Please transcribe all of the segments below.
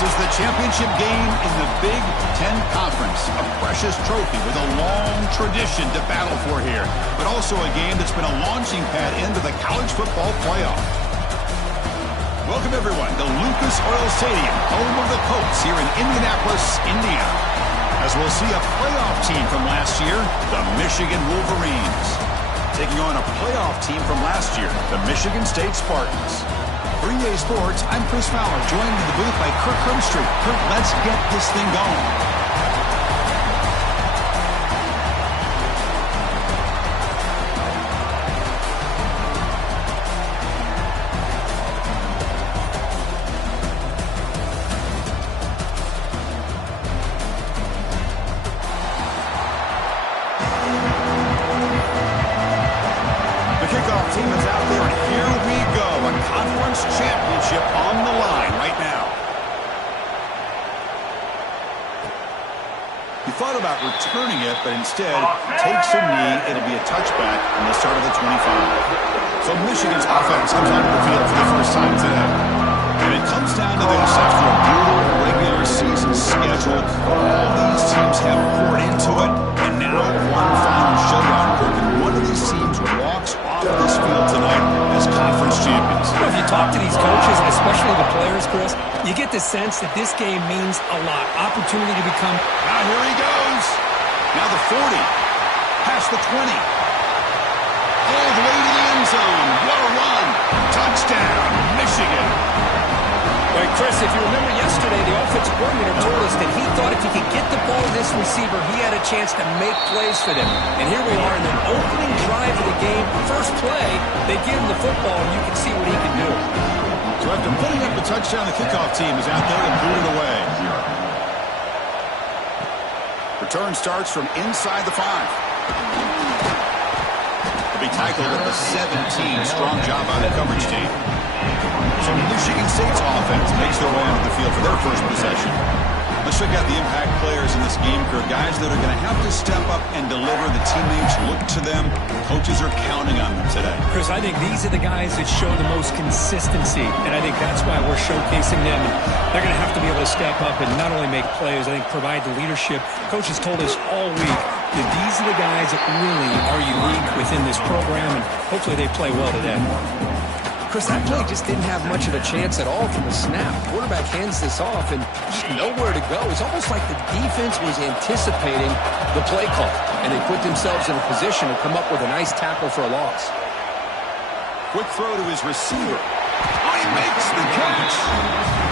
This is the championship game in the Big Ten Conference. A precious trophy with a long tradition to battle for here, but also a game that's been a launching pad into the college football playoff. Welcome, everyone, to Lucas Oil Stadium, home of the Colts here in Indianapolis, Indiana. As we'll see a playoff team from last year, the Michigan Wolverines, taking on a playoff team from last year, the Michigan State Spartans. For EA Sports, I'm Chris Fowler, joined in the booth by Kirk Herbstreit. Kirk, let's get this thing going. Returning it, but instead takes a knee. It'll be a touchback on the start of the 25. So Michigan's offense comes onto the field for the first time today. And it comes down to this after a brutal regular season schedule. All these teams have poured into it, and now one final showdown. And one of these teams walks off this field tonight as conference champions. Well, if you talk to these coaches, and especially the players, Chris, you get the sense that this game means a lot. Opportunity to become... Now here he goes. Now the 40. Past the 20. All the way to the end zone. What a run. Touchdown, Michigan. Right, Chris, if you remember yesterday, the offensive coordinator told us that he thought if he could get the ball to this receiver, he had a chance to make plays for them. And here we are in the opening drive of the game. First play, they give him the football, and you can see what he can do. So after putting up the touchdown, the kickoff team is out there and boot it away. Return starts from inside the 5. He'll be tackled at the 17. Strong job by the coverage team. So Michigan State's offense makes their way onto the field for their first possession. Let's check out the impact players in this game, Kirk. Guys that are going to have to step up and deliver. The teammates look to them. Coaches are counting on them today. Chris, I think these are the guys that show the most consistency, and I think that's why we're showcasing them. And they're going to have to be able to step up and not only make plays, I think provide the leadership. Coaches told us all week that these are the guys that really are unique within this program, and hopefully they play well today. Chris, that play just didn't have much of a chance at all from the snap. Quarterback hands this off and just nowhere to go. It's almost like the defense was anticipating the play call, and they put themselves in a position to come up with a nice tackle for a loss. Quick throw to his receiver. Oh, he makes the catch.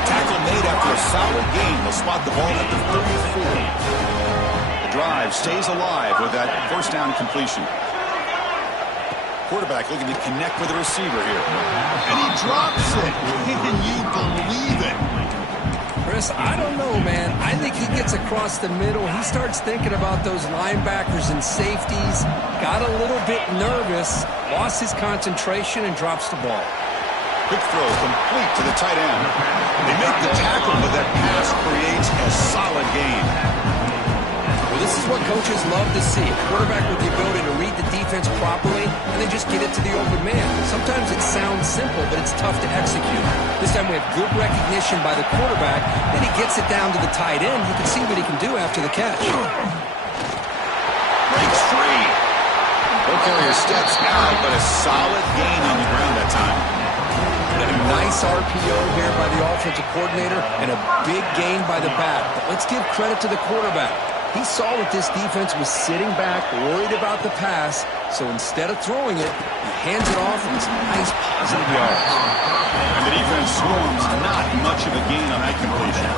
Tackle made after a solid gain. Will spot the ball at the 34. The drive stays alive with that first down completion. Quarterback looking to connect with the receiver here. And he drops it. Can you believe it? Chris, I don't know, man. I think he gets across the middle. He starts thinking about those linebackers and safeties. Got a little bit nervous. Lost his concentration and drops the ball. Quick throw complete to the tight end. They make the tackle, but that pass creates a solid gain. Well, this is what coaches love to see. A quarterback with the ability to read the defense properly and then just get it to the open man. Sometimes it sounds simple, but it's tough to execute. This time we have good recognition by the quarterback. Then he gets it down to the tight end. You can see what he can do after the catch. Breaks free. Ball carrier steps out, but a solid gain on the ground that time. A nice RPO here by the offensive coordinator and a big gain by the back. But let's give credit to the quarterback. He saw that this defense was sitting back, worried about the pass, so instead of throwing it, he hands it off and it's nice positive yards. And the defense swarms not much of a gain on that completion.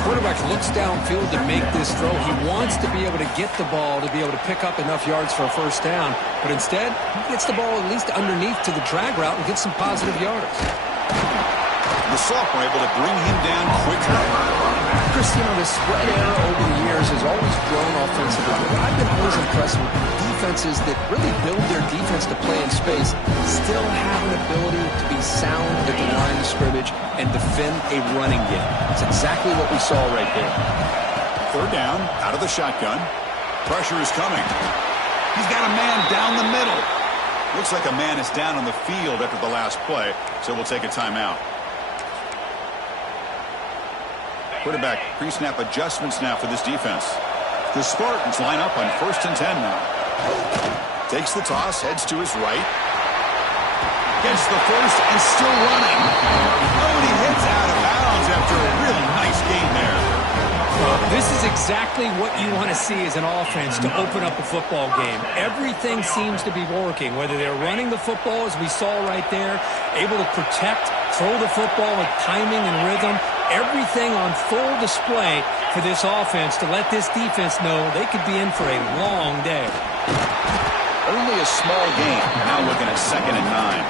Quarterback looks downfield to make this throw. He wants to be able to get the ball to be able to pick up enough yards for a first down, but instead, he gets the ball at least underneath to the drag route and gets some positive yards. The sophomore able to bring him down quickly. Chris, you know, the spread era over the years has always grown offensively. I've been always impressed with defenses that really build their defense to play in space, still have an ability to be sound at the line of scrimmage and defend a running game. That's exactly what we saw right there. Third down, out of the shotgun. Pressure is coming. He's got a man down the middle. Looks like a man is down on the field after the last play, so we'll take a timeout. Quarterback pre-snap adjustments now for this defense. The Spartans line up on 1st and 10 now. Takes the toss, heads to his right. Gets the first and still running. Oh, and he hits out of bounds after a really nice gain there. This is exactly what you want to see as an offense to open up a football game. Everything seems to be working, whether they're running the football, as we saw right there, able to protect, throw the football with timing and rhythm. Everything on full display for this offense to let this defense know they could be in for a long day. Only a small gain. Now looking at 2nd and 9.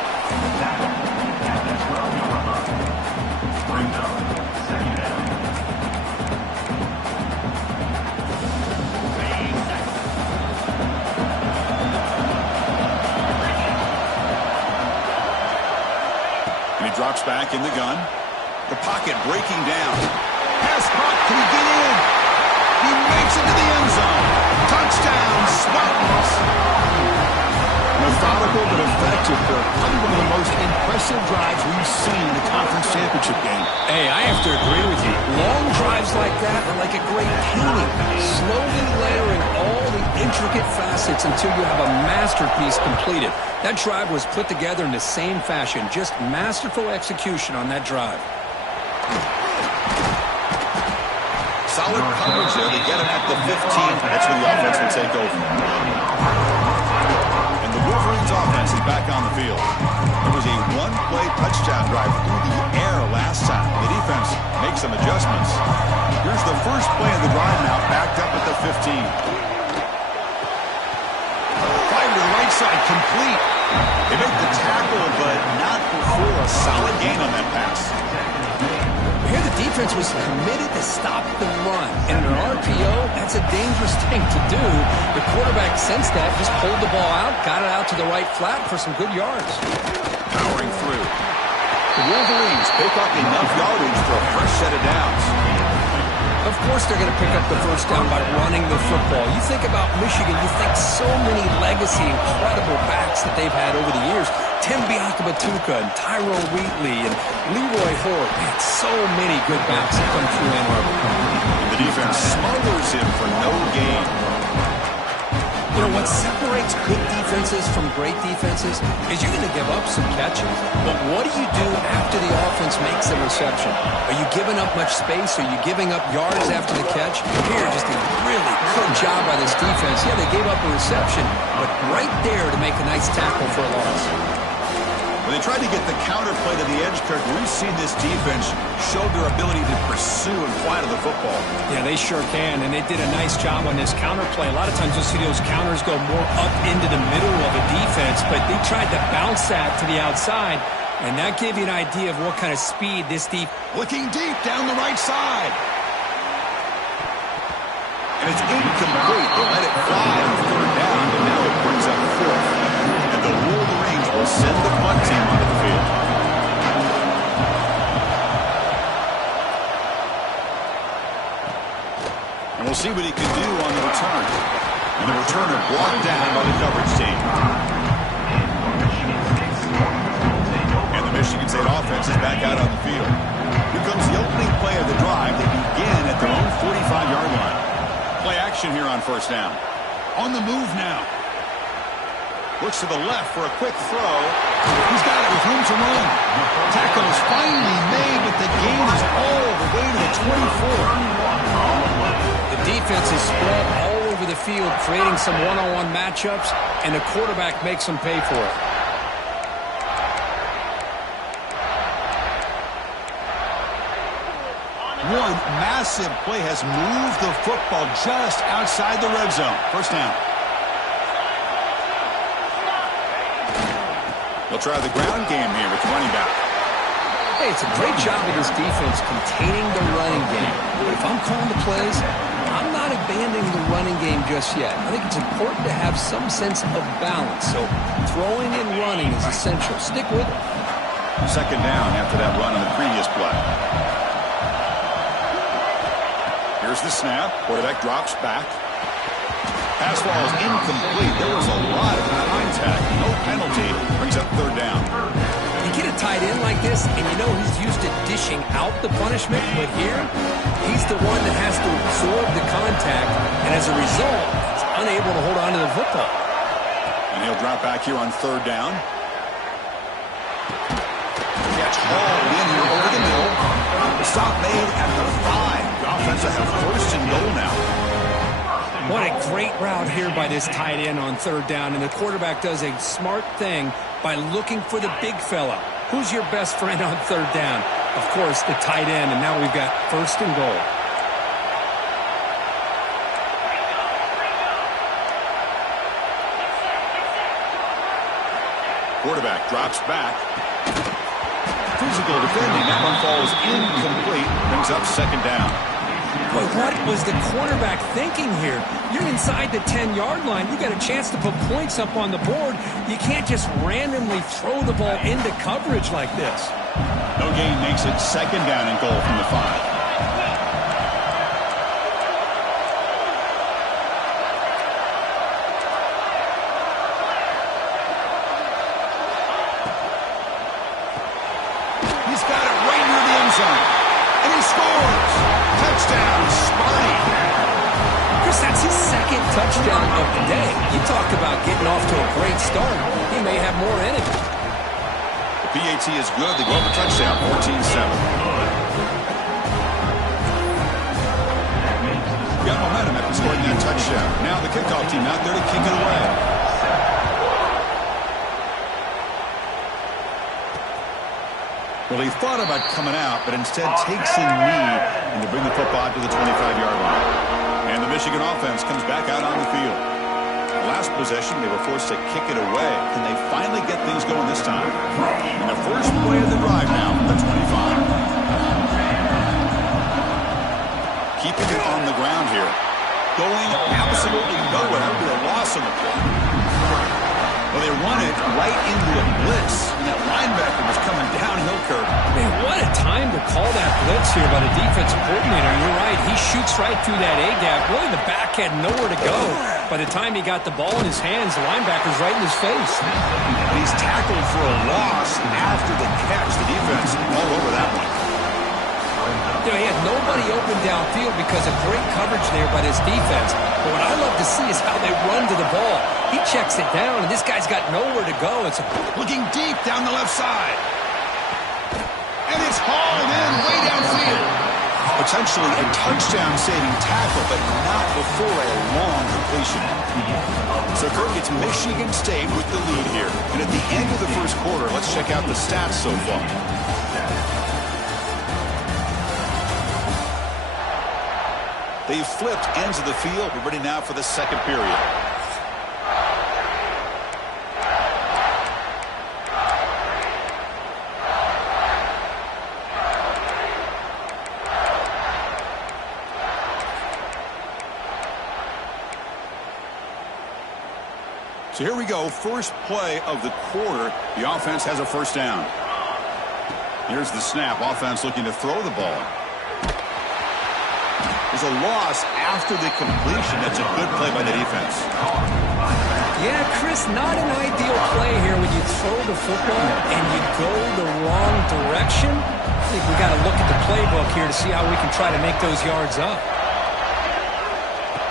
And he drops back in the gun. The pocket breaking down. Pass caught. Can he get in? He makes it to the end zone. Touchdown, Spartans. Methodical but effective, Kirk. Probably one of the most impressive drives we've seen in the conference championship game. Hey, I have to agree with you. Long drives like that are like a great painting. Slowly layering all the intricate facets until you have a masterpiece completed. That drive was put together in the same fashion. Just masterful execution on that drive. Solid coverage there to get him at the 15. That's where the offense will take over. And the Wolverines offense is back on the field. There was a one-play touchdown drive through the air last time. The defense makes some adjustments. Here's the first play of the drive now, backed up at the 15. Fired to the right side, complete. They make the tackle, but not before a solid gain on that pass. Here the defense was committed to stop the run. And in an RPO, that's a dangerous thing to do. The quarterback sensed that, just pulled the ball out, got it out to the right flat for some good yards. Powering through. The Wolverines pick up enough yardage for a fresh set of downs. Of course they're going to pick up the first down by running the football. You think about Michigan, you think so many legacy, incredible backs that they've had over the years. Tim Biakabatuka and Tyrone Wheatley and Leroy Hort. Man, so many good backs that come through Ann Arbor. And the defense smothers him for no gain. You know, what separates good defenses from great defenses is you're going to give up some catches. But what do you do after the offense makes the reception? Are you giving up much space? Are you giving up yards after the catch? Here, just a really good job by this defense. Yeah, they gave up a reception, but right there to make a nice tackle for a loss. When they tried to get the counter play to the edge, Kirk, we've seen this defense show their ability to pursue and fly to the football. Yeah, they sure can, and they did a nice job on this counter play. A lot of times you'll see those counters go more up into the middle of a defense, but they tried to bounce that to the outside, and that gave you an idea of what kind of speed this defense. Looking deep down the right side. And it's incomplete. They let it fly on 3rd down, but now it brings up 4th. And the Wolverines will send the punt team onto the field. And we'll see what he can do on the return. And the returner blocked down by the coverage team. And the Michigan State offense is back out on the field. Here comes the opening play of the drive. They begin at their own 45-yard line. Play action here on 1st down. On the move now. Looks to the left for a quick throw. He's got it with room to run. Tackle is finally made, but the gain is all the way to the 24. The defense is spread all over the field, creating some one-on-one matchups, and the quarterback makes them pay for it. One massive play has moved the football just outside the red zone. 1st down. They'll try the ground game here with the running back. Hey, it's a great job of this defense containing the running game. But if I'm calling the plays, I'm not abandoning the running game just yet. I think it's important to have some sense of balance. So throwing and running is essential. Stick with it. 2nd down after that run on the previous play. Here's the snap. Quarterback drops back. Pass ball is incomplete. There was a lot of contact. No penalty. Brings up 3rd down. You get a tight end like this, and you know he's used to dishing out the punishment, but here, he's the one that has to absorb the contact, and as a result, he's unable to hold on to the football. And he'll drop back here on third down. Catch hauled in here over the middle. The stop made at the 5. The offense will have first and goal now. What a great route here by this tight end on third down, and the quarterback does a smart thing by looking for the big fella. Who's your best friend on third down? Of course, the tight end, and now we've got first and goal. Quarterback drops back. Physical defending. That one falls incomplete. Brings up second down. But what was the quarterback thinking here? You're inside the 10-yard line. You got a chance to put points up on the board. You can't just randomly throw the ball into coverage like this. No gain makes it second down and goal from the 5. He's got it right near the end zone. And he scores. Touchdown, Sparty. Chris, that's his second touchdown of the day. You talked about getting off to a great start. He may have more in it. The PAT is good. They go up a touchdown, 14-7. Got momentum after scoring that touchdown. Now the kickoff team out there to kick it away. Well, he thought about coming out, but instead takes a knee and to bring the football to the 25-yard line. And the Michigan offense comes back out on the field. The last possession, they were forced to kick it away. Can they finally get things going this time? And the first play of the drive now, the 25. Keeping it on the ground here. Going absolutely nowhere after a loss on the play. Well, they run it right into a blitz. And that linebacker was coming downhill curve. Man, what a time to call that blitz here by the defensive coordinator. You're right. He shoots right through that A-gap. Really, the back had nowhere to go. By the time he got the ball in his hands, the linebacker's right in his face. And he's tackled for a loss after the catch. The defense all over that one. You know, he had nobody open downfield because of great coverage there by this defense. But what I love to see is how they run to the ball. He checks it down, and this guy's got nowhere to go. It's looking deep down the left side. And it's hauled in way downfield. Potentially a touchdown-saving tackle, but not before a long completion. So, Kirk, it's Michigan State with the lead here. And at the end of the first quarter, let's check out the stats so far. They've flipped ends of the field. We're ready now for the second period. So here we go. First play of the quarter. The offense has a first down. Here's the snap. Offense looking to throw the ball. There's a loss after the completion. That's a good play by the defense. Yeah, Chris, not an ideal play here when you throw the football and you go the wrong direction. I think we got to look at the playbook here to see how we can try to make those yards up.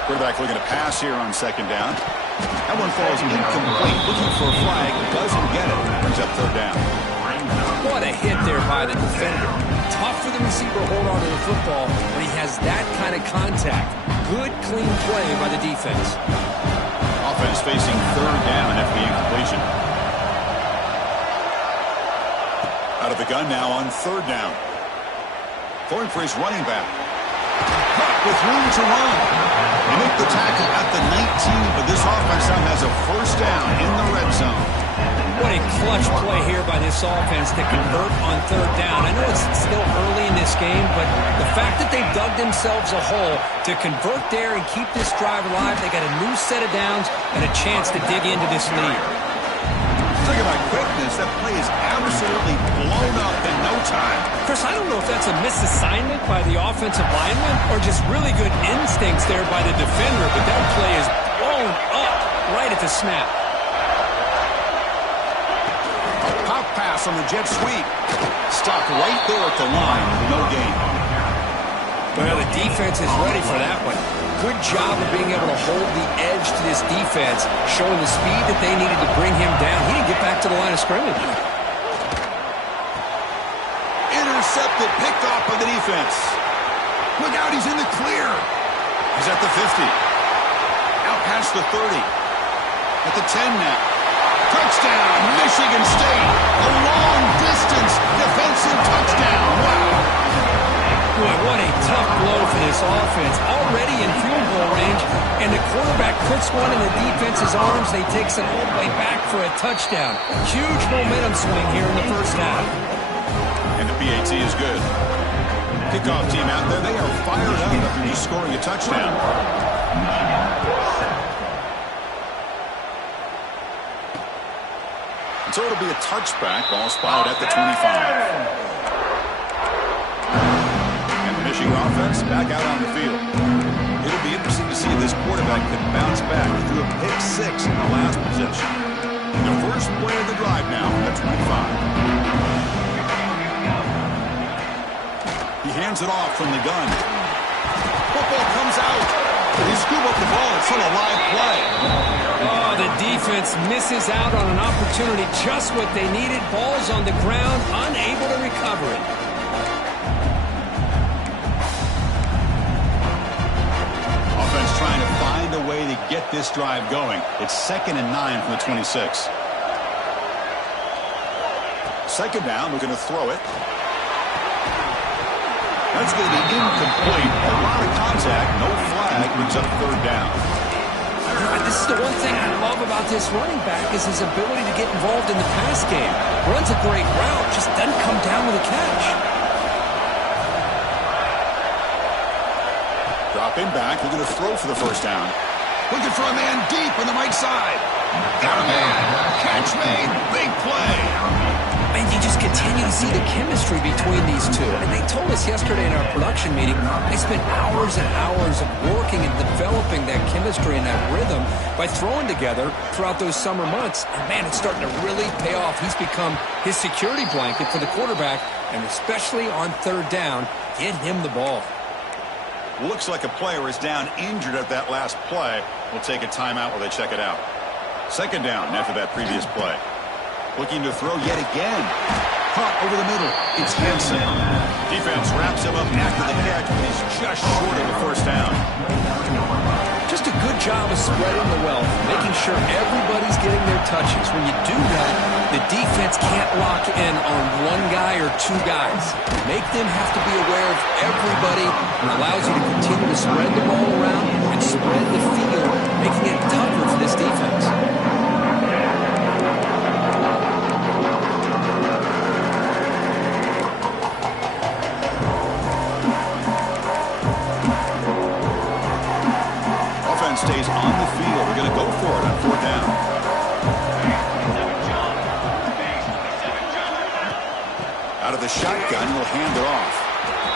Quarterback looking to pass here on second down. That one falls incomplete. Looking for a flag. Doesn't get it. Brings up third down. What a hit there by the defender. Tough for the receiver to hold on to the football when he has that kind of contact. Good, clean play by the defense. Offense facing third down after the incompletion. Out of the gun now on third down. Throwing for his running back. With room to run. They make the tackle at the 19, but this offense now has a first down in the red zone. What a clutch play here by this offense to convert on third down. I know it's still early in this game, but the fact that they dug themselves a hole to convert there and keep this drive alive, they got a new set of downs and a chance to dig into this lead. Talking about quickness, that play is absolutely blown up in no time. Chris, I don't know if that's a misassignment by the offensive lineman or just really good instincts there by the defender, but that play is blown up right at the snap. Pop pass on the jet sweep. Stopped right there at the line. No gain. Well, the defense is ready for that one. Good job of being able to hold the edge to this defense, showing the speed that they needed to bring him down. He didn't get back to the line of scrimmage. Intercepted, picked off by the defense. Look out, he's in the clear. He's at the 50. Out past the 30. At the 10 now. Touchdown, Michigan State. A long-distance defensive touchdown. Wow. Boy, what a tough blow for this offense. Already in field goal range, and the quarterback puts one in the defense's arms. They takes it all the way back for a touchdown. Huge momentum swing here in the first half. And the PAT is good. Kickoff team out there, they are fired up after just scoring a touchdown. And so it'll be a touchback. Ball spotted at the 25. Michigan offense back out on the field. It'll be interesting to see if this quarterback can bounce back. He threw a pick 6 in the last possession. The first play of the drive now at 25. He hands it off from the gun. Football comes out. He scoop up the ball. It's on a live play. Oh, the defense misses out on an opportunity. Just what they needed. Ball's on the ground, unable to recover it. Trying to find a way to get this drive going. It's 2nd and 9 from the 26. Second down, we're going to throw it. That's going to be incomplete. A lot of contact, no flag, brings up 3rd down. This is the one thing I love about this running back is his ability to get involved in the pass game. Runs a great route, just doesn't come down with a catch. Dropping back, they're going to throw for the first down. Looking for a man deep on the right side. Got a man. Catch made. Big play. And you just continue to see the chemistry between these two. And they told us yesterday in our production meeting, they spent hours and hours of working and developing that chemistry and that rhythm by throwing together throughout those summer months. And, man, it's starting to really pay off. He's become his security blanket for the quarterback, and especially on 3rd down, get him the ball. Looks like a player is down injured at that last play. We'll take a timeout while they check it out. 2nd down after that previous play. Looking to throw yet again. Caught over the middle. It's Hansen. Defense wraps him up after the catch, but he's just short of the first down. Just a good job of spreading the wealth, making sure everybody's getting their touches. When you do that, the defense can't lock in on one guy or 2 guys. Make them have to be aware of everybody, and allows you to continue to spread the ball around and spread the field, making it tougher for this defense. Stays on the field. We're going to go for it on 4th down. Out of the shotgun, he'll hand it off.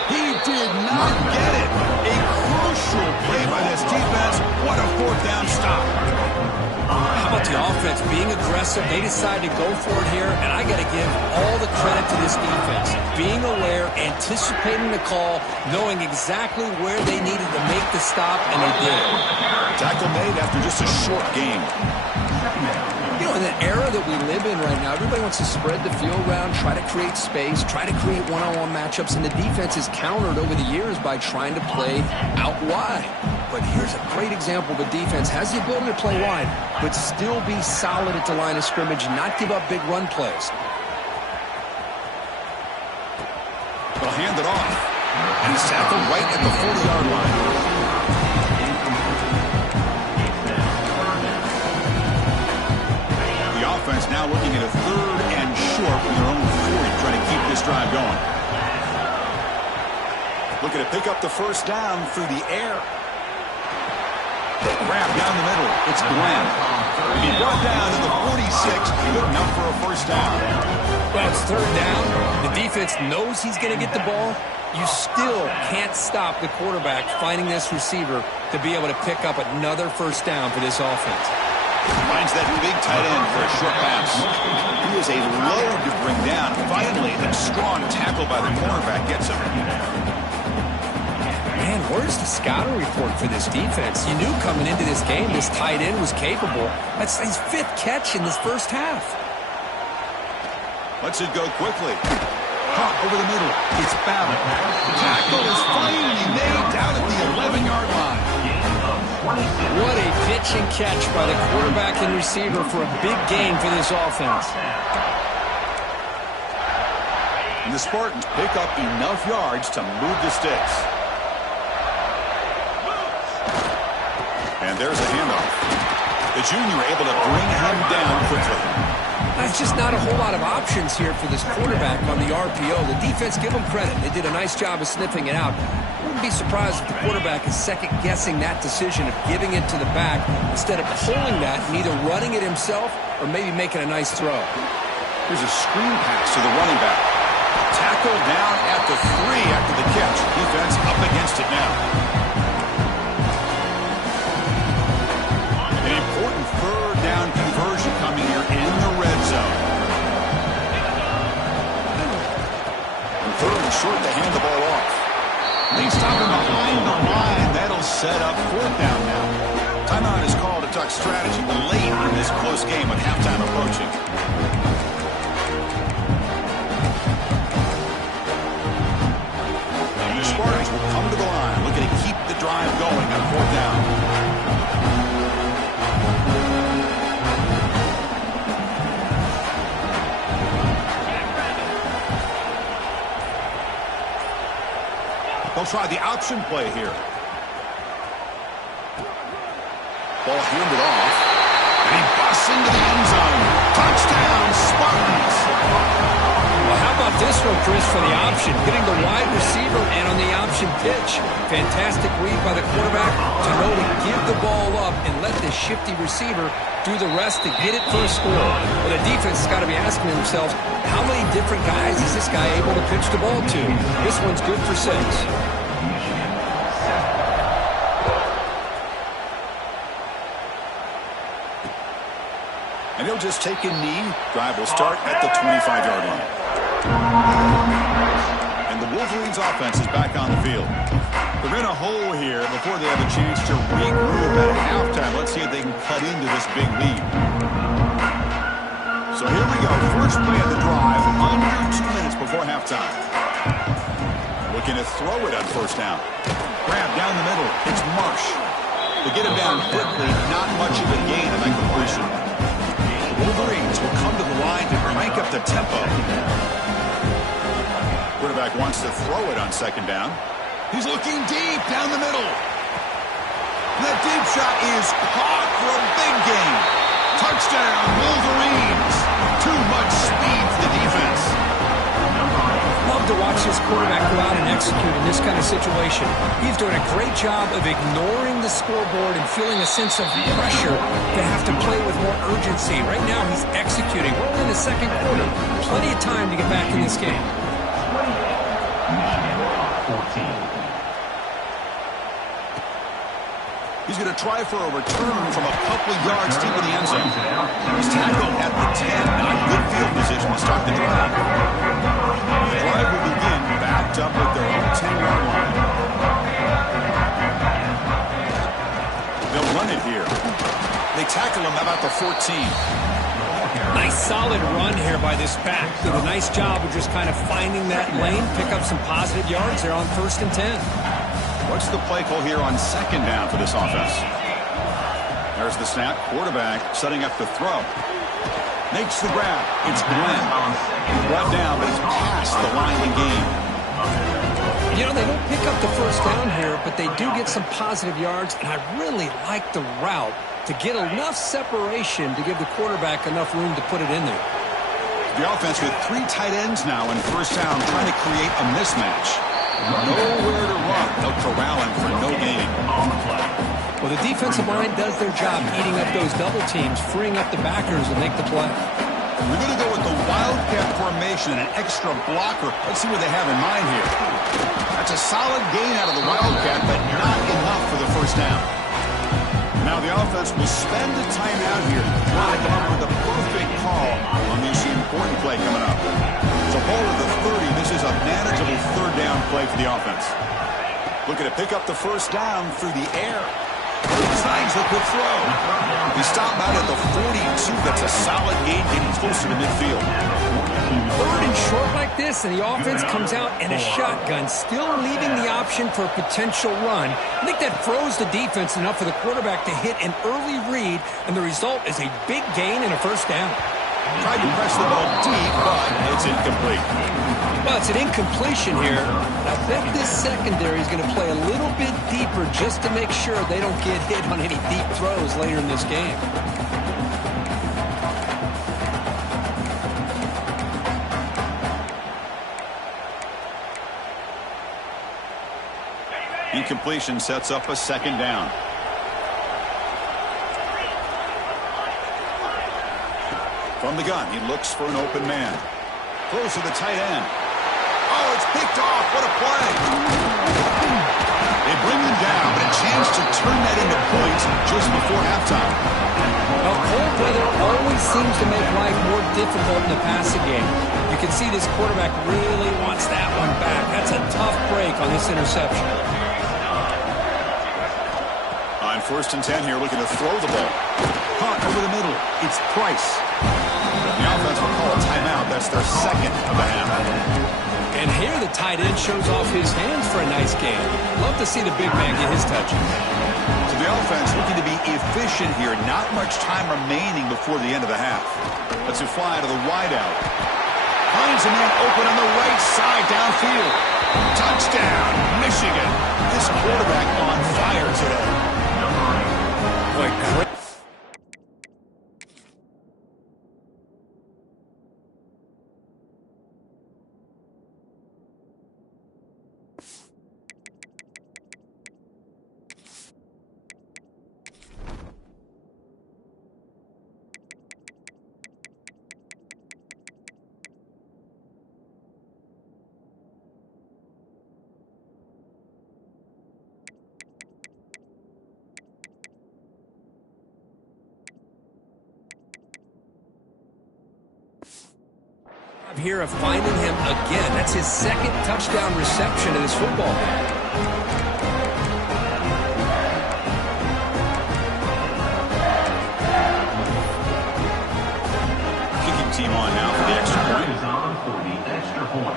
He did not get it. A crucial play by this defense. What a 4th down stop. How about the offense being aggressive? They decide to go for it here, and I got to give all the credit to this defense. Being aware, anticipating the call, knowing exactly where they needed to make the stop, and they did. Tackle made after just a short game. You know, in the era that we live in right now, everybody wants to spread the field around, try to create space, try to create one-on-one matchups, and the defense is countered over the years by trying to play out wide. But here's a great example of a defense has the ability to play wide, but still be solid at the line of scrimmage, not give up big run plays. They'll hand it off. And he's tackled right at the 40-yard line. The offense now looking at a 3rd and short from their own 40, trying to keep this drive going. Looking to pick up the first down through the air. Grab down the middle. It's Glenn. He brought down to the 46. Good enough for a first down. Well, it's 3rd down. The defense knows he's going to get the ball. You still can't stop the quarterback finding this receiver to be able to pick up another first down for this offense. Finds that big tight end for a short pass. He was a load to bring down. Finally, a strong tackle by the cornerback gets him. Man, where's the scouting report for this defense? You knew coming into this game this tight end was capable. That's his 5th catch in this first half. Lets it go quickly. Caught over the middle. It's Ballard. Tackle is finally made down at the 11-yard line. What a pitch and catch by the quarterback and receiver for a big gain for this offense. And the Spartans pick up enough yards to move the sticks. And there's a handoff. The junior able to bring him down quickly. There's just not a whole lot of options here for this quarterback on the RPO. The defense, give them credit. They did a nice job of sniffing it out. Wouldn't be surprised if the quarterback is second-guessing that decision of giving it to the back instead of pulling that and either running it himself or maybe making a nice throw. Here's a screen pass to the running back. Tackle down at the 3 after the catch. Defense up against it now. An important third down conversion coming here in the red zone. And third and short to hand the ball off. They stop him behind the line. That'll set up 4th down now. Timeout is called to talk strategy late in this close game with halftime approaching. And the Spartans will come to the line, looking to keep the drive going on 4th down. They'll try the option play here. Ball handed off. And he busts into the end zone. Touchdown, Spartans. Well, how about this one, Chris, for the option? Getting the wide receiver and on the option pitch. Fantastic read by the quarterback to know to give the ball up and let the shifty receiver do the rest to get it for a score. Well, the defense has got to be asking themselves, how many different guys is this guy able to pitch the ball to? This one's good for 6. And he'll just take a knee. Drive will start at the 25-yard line. And the Wolverines offense is back on the field. They're in a hole here before they have a chance to regroup at halftime. Let's see if they can cut into this big lead. So here we go. First play of the drive, under 2 minutes before halftime. Looking to throw it on 1st down. Grab down the middle. It's Marsh. They get him down quickly. Not much of a gain in that completion. Wolverines will come to the line to crank up the tempo. Quarterback wants to throw it on 2nd down. He's looking deep down the middle. And that deep shot is caught for a big gain. Touchdown, Wolverines. Too much speed for the defense. Love to watch this quarterback go out and execute in this kind of situation. He's doing a great job of ignoring the scoreboard and feeling a sense of pressure to have to play with more urgency. Right now, he's executing. We're in the 2nd quarter. Plenty of time to get back in this game. He's going to try for a return from a couple yards deep in the end zone. He's tackled at the 10 and a good field position to start the drive. The drive will begin backed up at their own 10-yard line. They'll run it here. They tackle him about the 14. Nice solid run here by this back. Did a nice job of just kind of finding that lane, pick up some positive yards there on 1st and 10. What's the play call here on 2nd down for this offense? There's the snap. Quarterback setting up the throw. Makes the grab. It's Glenn. Brought down, but he's past the line and game. You know, they don't pick up the 1st down here, but they do get some positive yards, and I really like the route to get enough separation to give the quarterback enough room to put it in there. The offense with 3 tight ends now in 1st down, trying to create a mismatch. Nowhere to run. They'll corral him for no gain. Well, the defensive line does their job eating up those double teams, freeing up the backers and make the play. We're going to go with the Wildcat formation and an extra blocker. Let's see what they have in mind here. That's a solid gain out of the Wildcat, but not enough for the 1st down. Now the offense will spend the time out here trying to come up with the perfect call on these important play coming up. So ball at the 30. This is a manageable third down play for the offense. Looking to pick up the first down through the air. Signs the quick throw. He stopped out at the 42. That's a solid gain, getting closer to midfield. Third and short like this, and the offense comes out in a shotgun, still leaving the option for a potential run. I think that froze the defense enough for the quarterback to hit an early read, and the result is a big gain and a first down. Tried to press the ball deep, but it's incomplete. Well, it's an incompletion here. I bet this secondary is going to play a little bit deeper just to make sure they don't get hit on any deep throws later in this game. Incompletion sets up a second down. From the gun, he looks for an open man. Throws to the tight end. Oh, it's picked off. What a play. They bring him down, but a chance to turn that into points just before halftime. Well, cold weather always seems to make life more difficult in the passing game. You can see this quarterback really wants that one back. That's a tough break on this interception. On 1st and 10 here, looking to throw the ball. Hunt over the middle. It's Price. The offense will call a timeout. That's their second of the half. And here the tight end shows off his hands for a nice game. Love to see the big man get his touches. So the offense looking to be efficient here. Not much time remaining before the end of the half. Let's fly to the wideout. Finds a man open on the right side downfield. Touchdown, Michigan. This quarterback on fire today. Boy, great. Here of finding him again. That's his second touchdown reception of this football game. Kicking team on now for the extra point.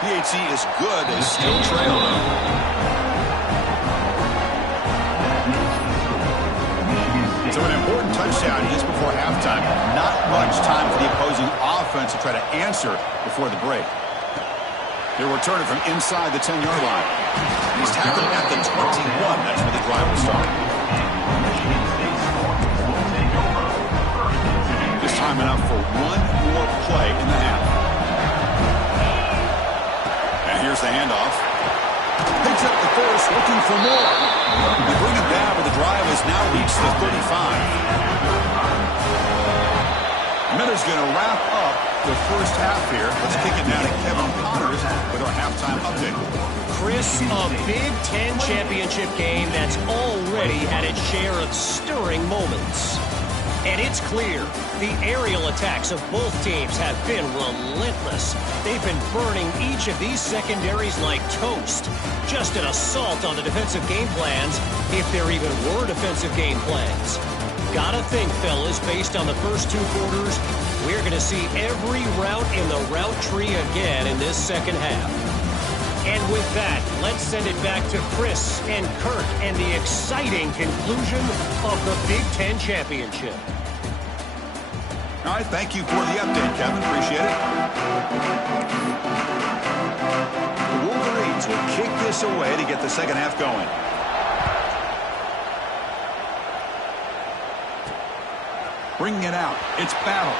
PHC is good. They still trail though. So an important touchdown just before halftime. Not much time for the opposing offense to try to answer before the break. They're returning from inside the 10-yard line. He's tackled at the 21. That's where the drive will start. Just time enough for one more play in the half. And here's the handoff. Picks up the first, looking for more. They bring it down, but the drive has now reached the 35. Miller's going to wrap up the first half here. Let's kick it now to Kevin Connors with our halftime update. Chris, a Big Ten championship game that's already had its share of stirring moments. And it's clear, the aerial attacks of both teams have been relentless. They've been burning each of these secondaries like toast. Just an assault on the defensive game plans, if there even were defensive game plans. Gotta think, fellas, based on the first two quarters, we're going to see every route in the route tree again in this second half. And with that, let's send it back to Chris and Kurt and the exciting conclusion of the Big Ten Championship. All right, thank you for the update, Kevin. Appreciate it. The Wolverines will kick this away to get the second half going. Bringing it out. It's Battle.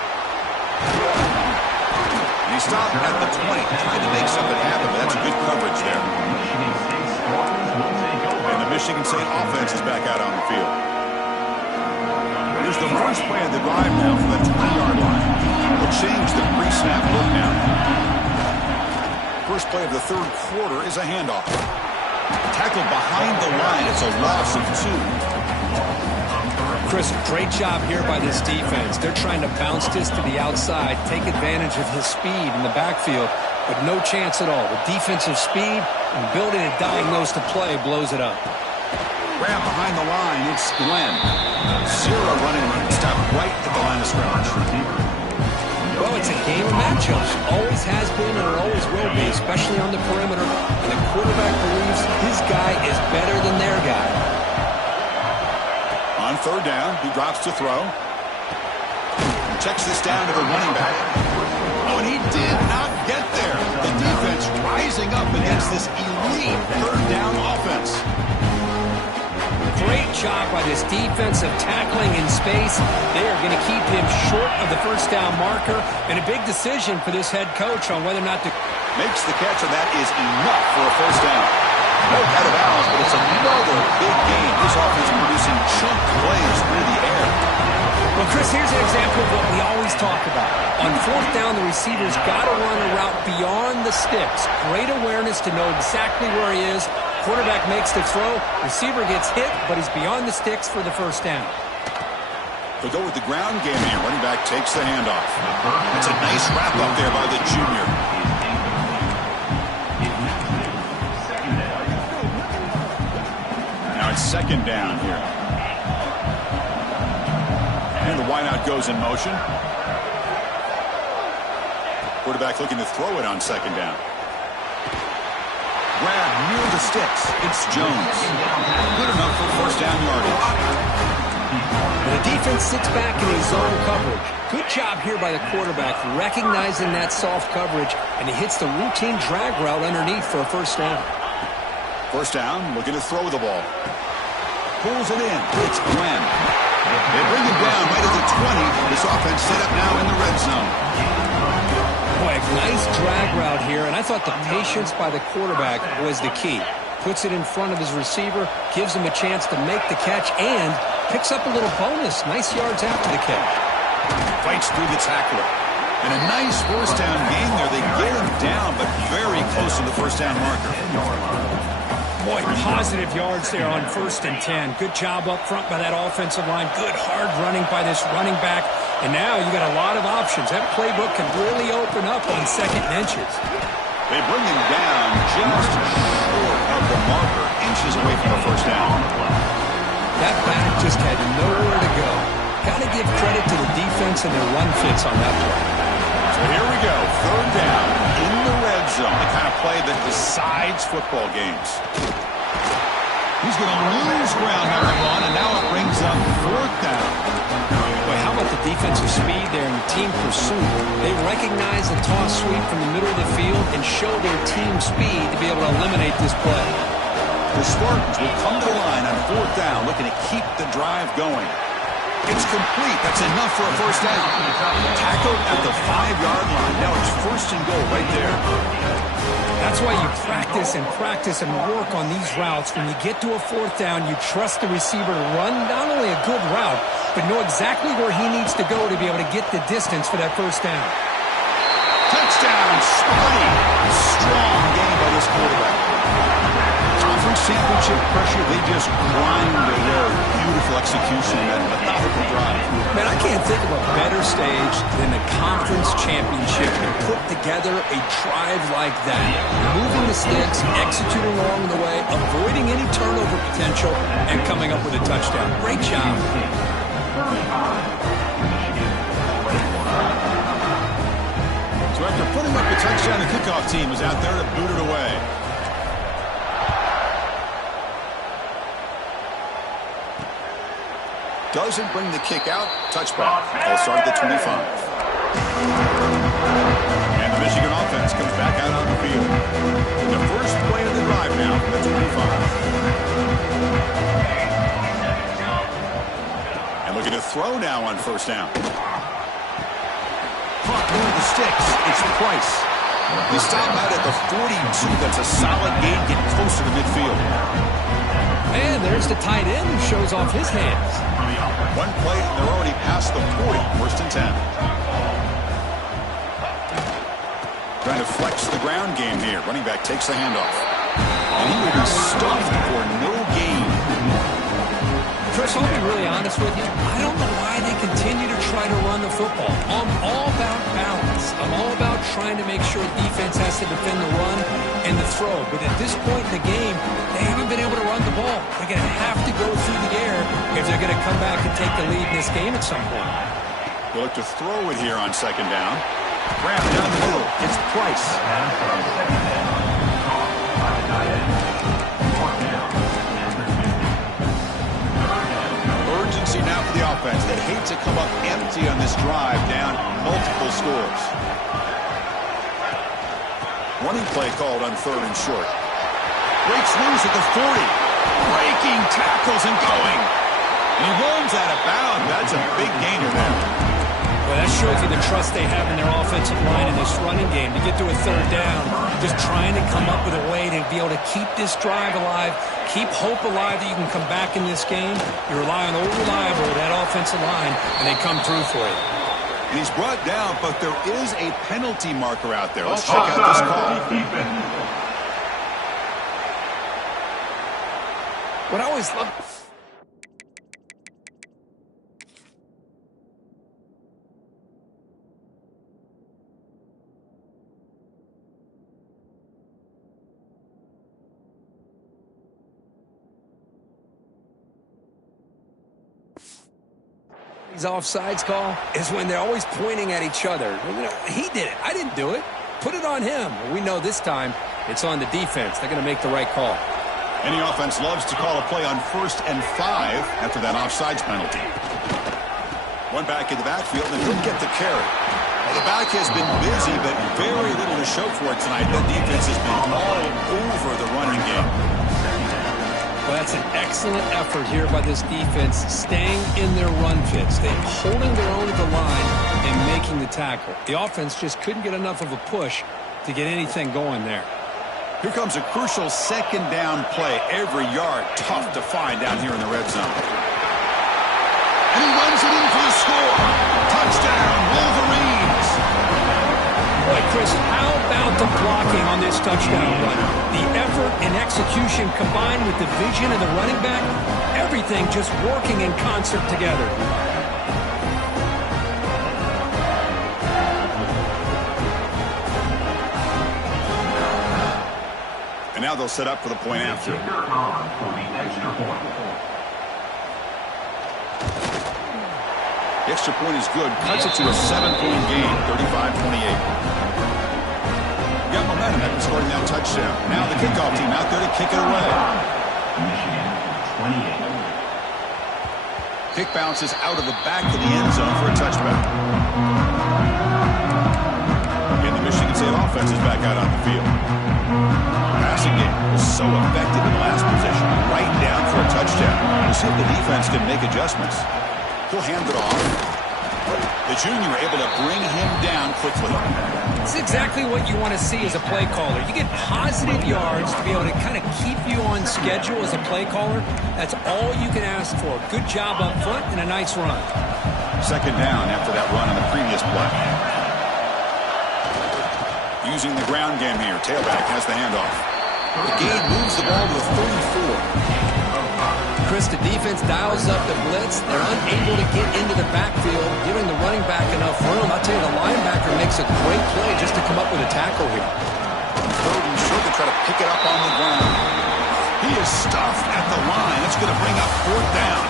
And he stopped at the 20, trying to make something happen, but that's good coverage there. And the Michigan State offense is back out on the field. Here's the first play of the drive now from the 20-yard line. We'll change the pre-snap look now. First play of the third quarter is a handoff. Tackled behind the line. It's a loss of 2. Chris, great job here by this defense. They're trying to bounce this to the outside, take advantage of his speed in the backfield, but no chance at all. The defensive speed and ability to diagnose the play blows it up. Grab behind the line, it's Glenn. Zero running room, stop right at the line of scrimmage. Well, it's a game of matchups. Always has been and it always will be, especially on the perimeter. And the quarterback believes his guy is better than their guy. On third down, he drops to throw. Checks this down to the running back. Oh, and he did not get there. The defense rising up against this elite third down offense. Great job by this defensive tackling in space. They are going to keep him short of the first down marker. And a big decision for this head coach on whether or not to... Makes the catch, and that is enough for a first down. No out of bounds, but it's another big game. This offense producing chunk plays through the air. Well, Chris, here's an example of what we always talk about. On fourth down, the receiver's got to run a route beyond the sticks. Great awareness to know exactly where he is. Quarterback makes the throw. Receiver gets hit, but he's beyond the sticks for the first down. They'll go with the ground game here. Running back takes the handoff. It's a nice wrap up there by the junior. Now it's second down here. And the wideout goes in motion. Quarterback looking to throw it on second down. Grab near the sticks. It's Jones. Good enough for first down yardage. The defense sits back in his zone coverage. Good job here by the quarterback, recognizing that soft coverage, and he hits the routine drag route underneath for a first down. First down, looking to throw the ball. Pulls it in. It's Glenn. They bring him down right at the 20. This offense set up now in the red zone. Boy, nice drag route here, and I thought the patience by the quarterback was the key. Puts it in front of his receiver, gives him a chance to make the catch, and picks up a little bonus. Nice yards after the catch. Fights through the tackler. And a nice first down gain there. They get him down, but very close to the first down marker. Boy, positive yards there on 1st and 10. Good job up front by that offensive line. Good hard running by this running back. And now you got a lot of options. That playbook can really open up on second and inches. They bring him down just short of the marker, inches away from the first down. That back just had nowhere to go. Got to give credit to the defense and their run fits on that play. So here we go, third down in the red zone, the kind of play that decides football games. He's going to lose ground now, and now it brings up fourth down. Boy, how about the defensive speed there and the team pursuit? They recognize the toss sweep from the middle of the field and show their team speed to be able to eliminate this play. The Spartans will come to the line on fourth down, looking to keep the drive going. It's complete. That's enough for a first down. Tackled at the 5-yard line. Now it's first and goal right there. That's why you practice and work on these routes. When you get to a fourth down, you trust the receiver to run not only a good route, but know exactly where he needs to go to be able to get the distance for that first down. Touchdown, Spotty. Strong game by this quarterback. Conference championship pressure, they just grind their beautiful execution and that methodical drive. Man, I can't think of a better stage than the conference championship to put together a drive like that. Moving the sticks, executing along the way, avoiding any turnover potential, and coming up with a touchdown. Great job. So after putting up a touchdown, the kickoff team is out there to boot it away. Doesn't bring the kick out. Touchback. They'll start at the 25. And the Michigan offense comes back out on the field. The first play of the drive now from the 25. And looking to throw now on first down. Caught near the sticks. It's Price. He stopped out at the 42. That's a solid gain, getting close to the midfield. And there's the tight end who shows off his hands. One play, they're already past the 40, first and 10. Trying to flex the ground game here. Running back takes the handoff. And he will be stuffed for no gain. Chris, I'll be really honest with you. I don't know why they continue to try to run the football. I'm all about balance. I'm all about trying to make sure defense has to defend the run and the throw. But at this point in the game, they haven't been able to run the ball. They're going to have to go through the air if they're going to come back and take the lead in this game at some point. They'll look to throw it here on second down. Grab down the middle. It's Price. Urgency now for the offense. They hate to come up empty on this drive, down multiple scores. Running play called on 3rd and short. Breaks loose at the 40. Breaking tackles and going. And he runs out of bounds. That's a big gainer there. Well, that shows you the trust they have in their offensive line in this running game. To get to a 3rd down, just trying to come up with a way to be able to keep this drive alive, keep hope alive that you can come back in this game. You rely on old reliable, that offensive line, and they come through for you. And he's brought down, but there is a penalty marker out there. Let's check out this call. What I always love... offsides call is when they're always pointing at each other. You know, he did it. I didn't do it. Put it on him. We know this time it's on the defense. They're going to make the right call. Any offense loves to call a play on 1st and 5 after that offsides penalty. One back in the backfield, and he'll get the carry. Well, the back has been busy, but very little to show for it tonight. That defense has been all over the running game. Well, that's an excellent effort here by this defense, staying in their run fits. They're holding their own at the line and making the tackle. The offense just couldn't get enough of a push to get anything going there. Here comes a crucial 2nd down play. Every yard tough to find down here in the red zone. And he runs it in for the score. Touchdown, Wolverines. Boy, Chris, how about the blocking on this touchdown run? The effort and execution combined with the vision of the running back, everything just working in concert together. And now they'll set up for the point after. The extra point is good. Cuts it to a 7-point game, 35-28. Got momentum after scoring that touchdown. Now the kickoff team out there to kick it away. Kick bounces out of the back of the end zone for a touchback. Again, the Michigan State offense is back out on the field. Passing game was so effective in the last possession. Right down for a touchdown. We'll see if the defense can make adjustments. He'll hand it off. The junior able to bring him down quickly. It's exactly what you want to see as a play caller. You get positive yards to be able to kind of keep you on schedule as a play caller. That's all you can ask for. Good job up front and a nice run. 2nd down after that run on the previous play. Using the ground game here. Tailback has the handoff. The gain moves the ball to the 34. Chris, the defense dials up the blitz. They're unable to get into the backfield, giving the running back enough room. I'll tell you, the linebacker makes a great play just to come up with a tackle here. 3rd and short to try to pick it up on the ground. He is stuffed at the line. It's going to bring up 4th down.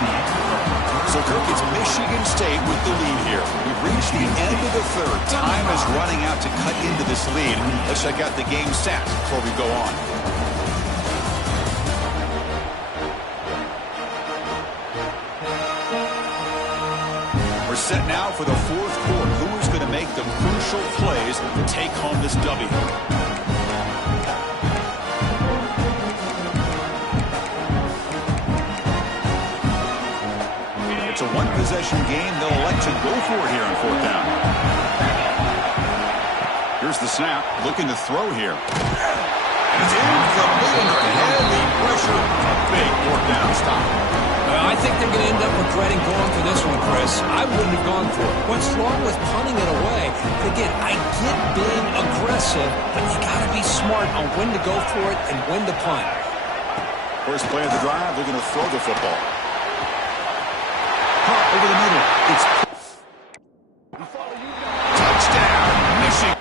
So Kirk, it's Michigan State with the lead here. We've reached the end of the 3rd. Time is running out to cut into this lead. Let's check out the game stats before we go on. Set now for the 4th quarter. Who is going to make the crucial plays to take home this W? It's a one-possession game. They'll elect to go for it here on 4th down. Here's the snap. Looking to throw here. He's in the middle under heavy pressure. A big 4th down stop. I think they're going to end up regretting going for this one, Chris. I wouldn't have gone for it. What's wrong with punting it away? Again, I get being aggressive, but you got to be smart on when to go for it and when to punt. First play of the drive, they're going to throw the football. over the middle. It's touchdown, Michigan.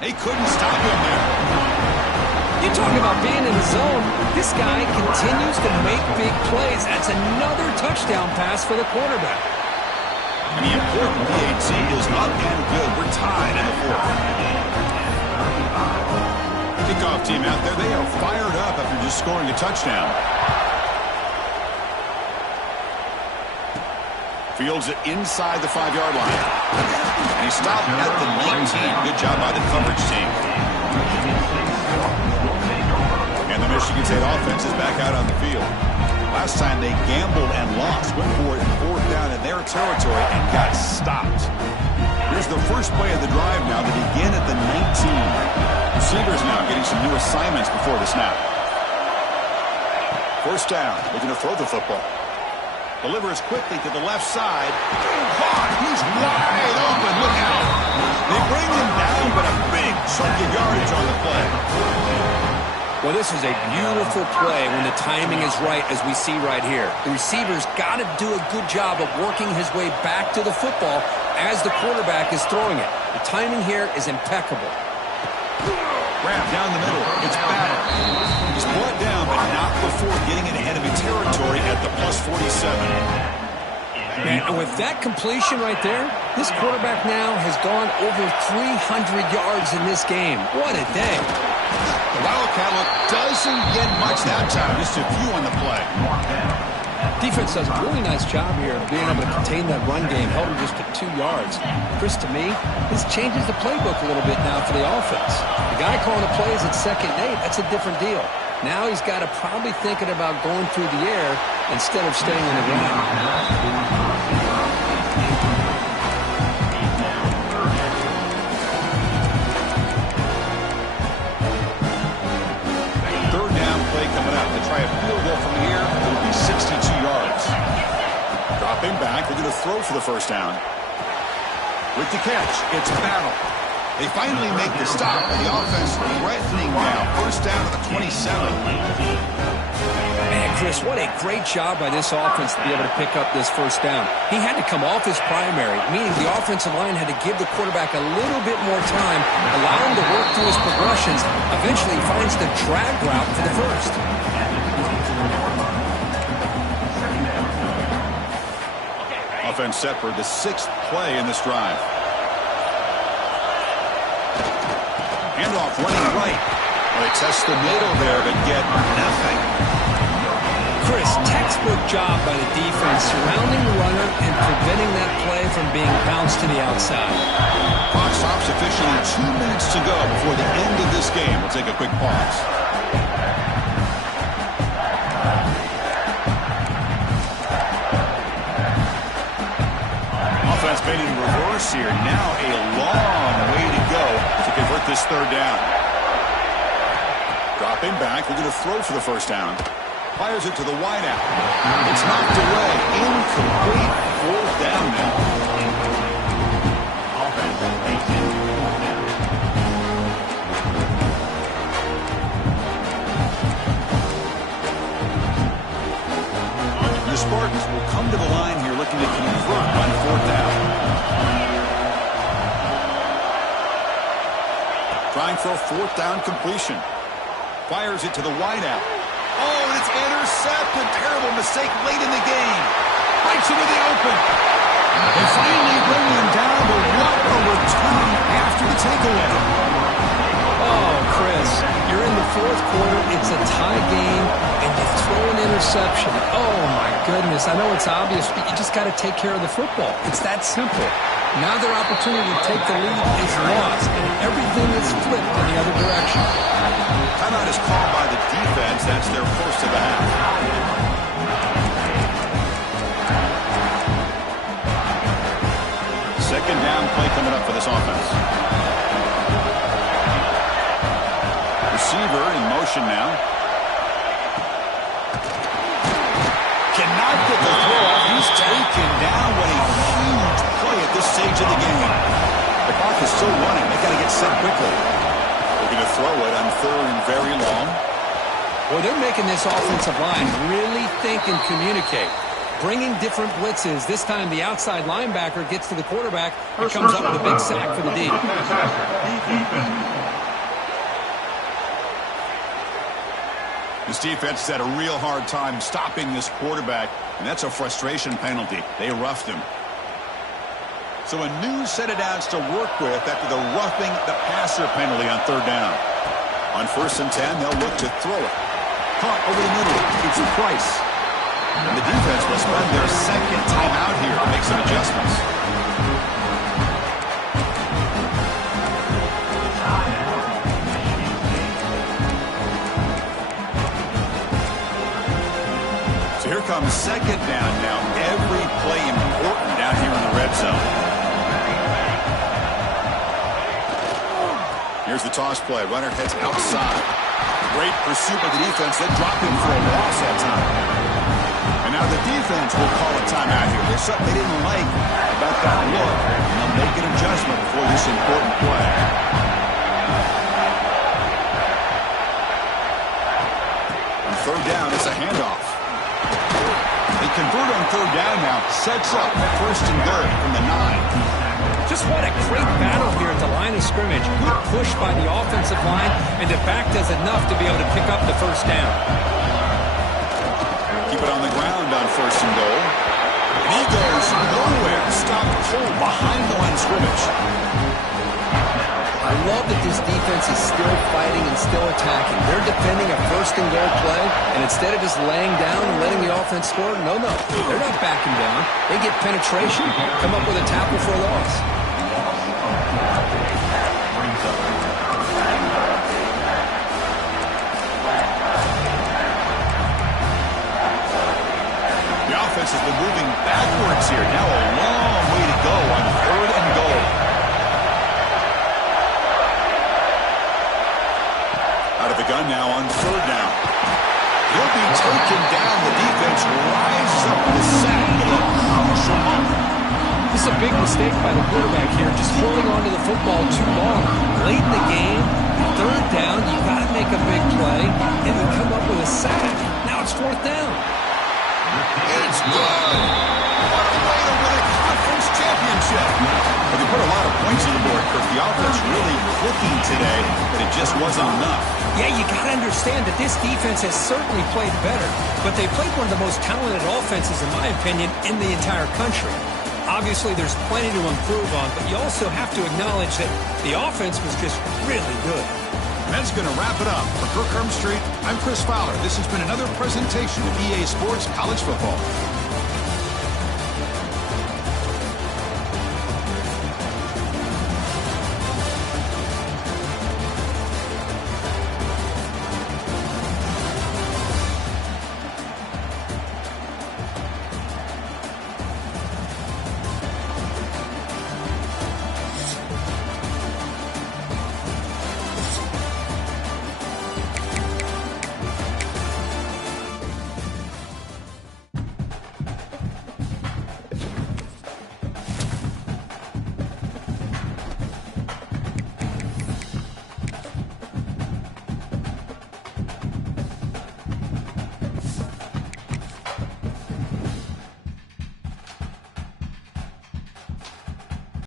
They couldn't stop him there. You talk about being in the zone. This guy continues to make big plays. That's another touchdown pass for the quarterback. And the important PAT is up and good. We're tied in the fourth. Kickoff team out there, they are fired up after just scoring a touchdown. Fields it inside the 5-yard line. And he stopped at the 19. Good job by the coverage team. And the Michigan State offense is back out on the field. Last time they gambled and lost. Went for it in 4th down in their territory and got stopped. Here's the first play of the drive now. They begin at the 19. Receivers now getting some new assignments before the snap. First down. Looking to throw the football. Delivers quickly to the left side. Caught. He's wide open. Look out. They bring him down, but a big chunk of yardage on the play. Well, this is a beautiful play when the timing is right, as we see right here. The receiver's got to do a good job of working his way back to the football as the quarterback is throwing it. The timing here is impeccable. Wrap down the middle. It's Battle. He's brought down, but not before getting in enemy territory at the +47. And with that completion right there, this quarterback now has gone over 300 yards in this game. What a day. The Wildcat look doesn't get much that time. Just a few on the play. Defense does a really nice job here of being able to contain that run game, held him just to 2 yards. Chris, to me, this changes the playbook a little bit now for the offense. The guy calling the plays at 2nd and 8, that's a different deal. Now he's got to probably thinking about going through the air instead of staying in the ground. Coming up to try a field goal from here. It will be 62 yards. Dropping back. They're going to throw for the first down. With the catch, it's Battle. They finally make the stop, and the offense threatening now. First down at the 27. Man, Chris, what a great job by this offense to be able to pick up this first down. He had to come off his primary, meaning the offensive line had to give the quarterback a little bit more time, allow him to work through his progressions. Eventually, he finds the drag route for the first. Offense set for the 6th play in this drive. Handoff running right. Well, they test the middle there, but get nothing. Chris, textbook job by the defense surrounding the runner and preventing that play from being bounced to the outside. Clock stops officially 2 minutes to go before the end of this game. We'll take a quick pause. Offense made in reverse here. Now a long way to go to convert this 3rd down. Dropping back. We're going to throw for the first down. Fires it to the wideout. It's knocked away. Incomplete. 4th down now. The Spartans will come to the line here looking to convert on 4th down. Trying for a 4th down completion. Fires it to the wideout. Oh, and it's intercepted. Terrible mistake late in the game. Breaks into the open. They finally bring him down, but what a return after the takeaway. Oh, Chris, you're in the 4th quarter. It's a tie game, and you throw an interception. Oh, my goodness. I know it's obvious, but you just got to take care of the football. It's that simple. Now their opportunity to take the lead is lost, and everything is flipped in the other direction. Timeout is called by the defense. That's their first of the half. Second down play coming up for this offense. Receiver in motion now. Cannot get the throw off. He's taken down. What a huge play at this stage of the game. The clock is still running. They got to get set quickly. They're going to throw it on third and very long. Well, they're making this offensive line really think and communicate. Bringing different blitzes. This time the outside linebacker gets to the quarterback and comes up with a big sack for the D. This defense has had a real hard time stopping this quarterback, and that's a frustration penalty. They roughed him. So a new set of downs to work with after the roughing the passer penalty on third down. On 1st and 10, they'll look to throw it. Caught over the middle. It's Price. And the defense will spend their second timeout here to make some adjustments. So here comes second down now. Every play important down here in the red zone. Here's the toss play. Runner heads outside. Great pursuit by the defense. They drop him for a loss that time. And now the defense will call a timeout here. There's something they didn't like about that look. And they'll make an adjustment for this important play. On third down, it's a handoff. They convert on third down now. Sets up 1st and good from the 9. Just what a great battle here at the line of scrimmage. Good push by the offensive line, and the back does enough to be able to pick up the first down. Keep it on the ground on 1st and goal. And he goes nowhere. Stop cold behind the line of scrimmage. I love that this defense is still fighting and still attacking. They're defending a 1st and goal play, and instead of just laying down and letting the offense score, no. They're not backing down. They get penetration, come up with a tackle for a loss. The offense has been moving backwards here. Now a long way to go on 3rd and goal. Out of the gun now on 3rd down. He'll be taken down. The defense rises up with a sack at a crucial moment. This is a big mistake by the quarterback here, just holding onto the football too long. Late in the game, 3rd down, you got to make a big play, and then come up with a sack. Now it's 4th down. It's good. What a way to win a conference championship. Well, they put a lot of points on the board, Kirk. The offense really clicking today, but it just wasn't enough. Yeah, you got to understand that this defense has certainly played better, but they played one of the most talented offenses, in my opinion, in the entire country. Obviously, there's plenty to improve on, but you also have to acknowledge that the offense was just really good. And that's going to wrap it up. For Kirk Street, I'm Chris Fowler. This has been another presentation of EA Sports College Football.